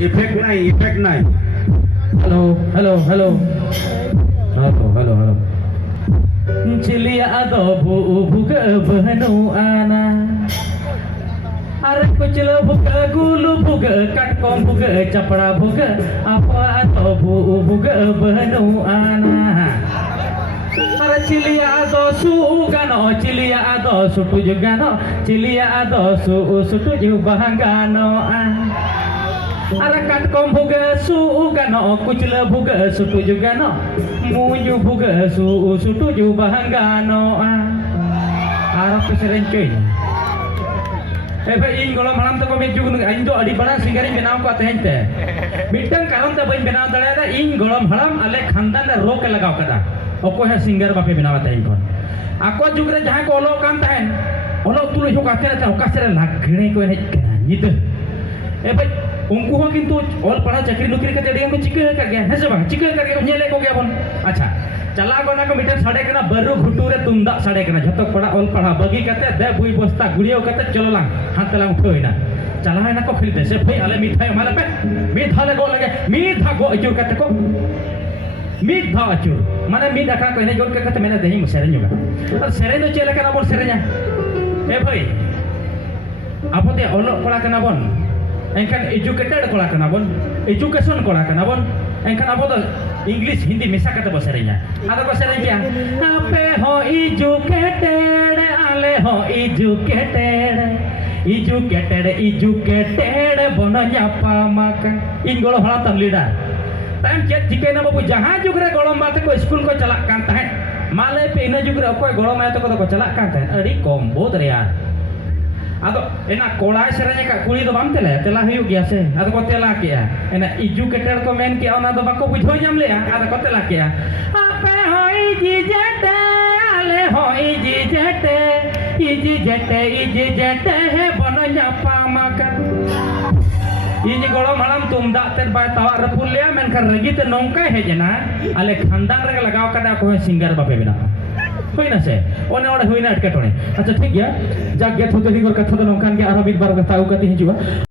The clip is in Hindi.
इफेक्ट नहीं hello hello hello hello hello hello चिलिया दो भुग बहनु आना अरे कुचलो भुग गुलु भुग कटकोम भुग चपड़ा भुग apa दो भुग बहनु आना अरे चिलिया दो सुगानो चिलिया दो सुटु जुगानो चिलिया दो सुटु जु बहंगानो अरे कटकोम भुग सुगानो कुचलो भुग सुटु जुगानो मुंजु भुग सुटु जु बहंगानो आरो पेसरेन cuy भाई इन गोलम हड़ाम तको में जुग इन दो अड़ी बड़ा सिंगारी बनाव को तहन ते मिटन कारण ते बइन बनाव दड़ेदा इन गोलम हड़ाम अले खानदान रे रोक लगाव कदा ᱚᱠᱚᱭ ᱦᱚᱸ ᱥᱤᱝᱜᱟᱨ ᱵᱟᱯᱮ ᱵᱮᱱᱟᱣᱟ ᱛᱟᱦᱮᱸ ᱠᱷᱚᱱ ᱟᱠᱚ ᱡᱩᱜᱽ ᱨᱮ ᱡᱟᱦᱟᱸᱭ ᱠᱚ ᱚᱞᱚᱜ ᱠᱟᱱ ᱛᱟᱦᱮᱸ ᱚᱞᱚᱜ ᱛᱩᱞᱩᱡ ᱦᱚᱸ ᱠᱟᱛᱮ ᱨᱮ ᱚᱠᱟ ᱥᱮᱫ ᱨᱮ ᱞᱟᱜᱽᱲᱮ ᱠᱚ ᱮᱱᱮᱡ ᱠᱟᱱᱟ ᱧᱤᱫᱟᱹ भाई उनको ᱦᱚᱸ ᱠᱤᱱᱛᱩ ᱚᱞ ᱯᱟᱲᱦᱟᱣ ᱪᱟᱹᱠᱨᱤ ᱱᱚᱠᱨᱤ ᱠᱟᱛᱮ ᱟᱹᱰᱤ ᱜᱟᱱ ᱠᱚ ᱪᱤᱠᱟᱹ ᱟᱠᱟᱫ ᱜᱮᱭᱟ ᱦᱮᱸ ᱥᱮ ᱵᱟᱝ ᱪᱤᱠᱟᱹ ᱟᱠᱟᱫ ᱜᱮᱭᱟ ᱧᱮᱞᱮᱫ ᱠᱚ ᱜᱮᱭᱟ ᱵᱚᱱ ᱟᱪᱪᱷᱟ ᱪᱟᱞᱟᱣ ᱜᱚᱱᱟ ᱠᱚ ᱢᱤᱫᱴᱮᱱ ᱥᱟᱰᱮ ᱠᱟᱱᱟ ᱵᱟᱹᱨᱩ ᱜᱷᱩᱴᱩ ᱨᱮ ᱛᱩᱢᱫᱟᱜ ᱥᱟᱰᱮ ᱠᱟᱱᱟ ᱡᱷᱚᱛᱚ ᱠᱚᱲᱟ ᱚᱞ ᱯᱟᱲᱦᱟᱣ ᱵᱟᱹᱜᱤ ᱠᱟᱛᱮ ᱫᱮ ᱵᱩᱭ ᱵᱚᱥᱛᱟ ᱜᱩᱲᱤᱭᱟᱹᱣ ᱠᱟᱛᱮ ᱪᱚᱞᱚ ᱞᱟᱝ ᱦᱟᱱᱛᱮ ᱞᱟᱝ ᱩᱴᱷᱟᱹᱣᱮᱱᱟ ᱪᱟᱞᱟᱣᱮᱱᱟ ᱠᱚ ᱠᱷᱟᱹᱞᱤ ᱫᱮᱥᱮ भाई ᱟᱞᱮ ᱢᱤᱫ ᱫᱷᱟᱣ ᱮᱢᱟᱞᱮ ᱯᱮ ᱢᱤᱫ ᱫᱷᱟᱣ ᱞᱮ ᱜᱚᱜ ᱞᱮᱜᱮ ᱢᱤᱫ ᱫᱷᱟᱣ ᱜᱚᱜ ᱟᱹᱪᱩᱨ ᱠᱟᱛᱮ ᱠᱚ ᱢᱤᱫ ᱫᱷᱟᱣ ᱟᱹᱪᱩर माने मीद आखड़ा को एने जोड़ के मेने देही सेरेन जोगा और सेरेन दो चेले कना बोन सेरेन्या भाई आपो ते ओलो कोड़ा कना बोन एनखान एजुकेटेड कोड़ा कना बोन एजुकेशन कोड़ा कना बोन एनखान आपो तो इंग्लिश हिंदी मिसा कते बो सेरेन्या आदो को सेरेन क्या आपे हो एजुकेटेड आले हो एजुकेटेड बोन न्यापा माका इन गोलो हला तम लीडर टाइम चेक चिकेना बाबू जहां जुग रे गोलम बाते को स्कूल को चला कान तहे माले पे इन जुग रे अकोय गोलम आते को चला कान तहे अड़ी कम बोध रे यार आदो एना कोड़ा सेरेने का कुली दो बाम तेला हुयु गया से आदो को तेला किया एना एजुकेटेड को मेन किया ओना दो बाको बुझो जाम ले आदो को तेला किया आपे होई जी जटे आले होई जी जटे है बनया पामाका ini golom malam tumdak terbaik tawak repul liya menkan regi te nongkai hejena ale khandang rega lagaw kada ko singer bape bena hoina se one ore hoina atka tone acha thik gaya jag get hote higor katha do nongkan ge aro mid bar katha u kati hijua